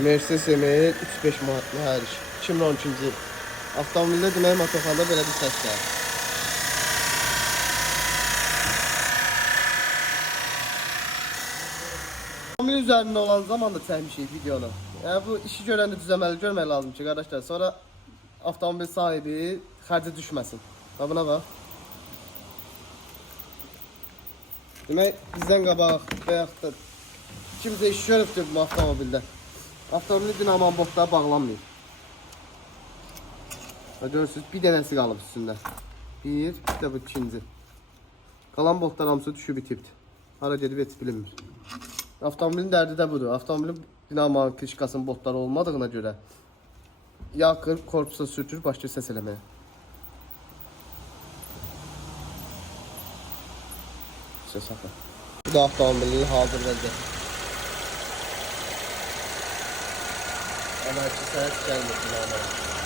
Mercedes EML 35 manatlı hər iş. 2012-ci il. Avtomobildə demək motorxanada belə bir səs gəlir. Avtomobil üzərində olan zaman da çəkmişik videonu. Yəni bu işi görəndə görmək lazım ki, qardaşlar. Sonra avtomobil sahibi xərcə düşməsin. Bax buna bax. Demək bizdən qabaq və yaxud da kimsə iş görübdür bu avtomobildə. Avtomobilin dinaman botları bağlanmıyor. Görürsünüz bir dənəsi qalıb üstündə. Bir də bu ikinci. Qalan botlar hamısı düşüb itibdir. Hara gedib heç bilinmir. Avtomobilin dərdi də budur. Avtomobilin dinamanın krişkasının botları olmadığına görə yağ qırıb korpusa sürtür, başlayır səs eləməyə. Söz haqqı. Bu da avtomobilin hazır vəziyyəti. Əvvəlki səs gəlmir.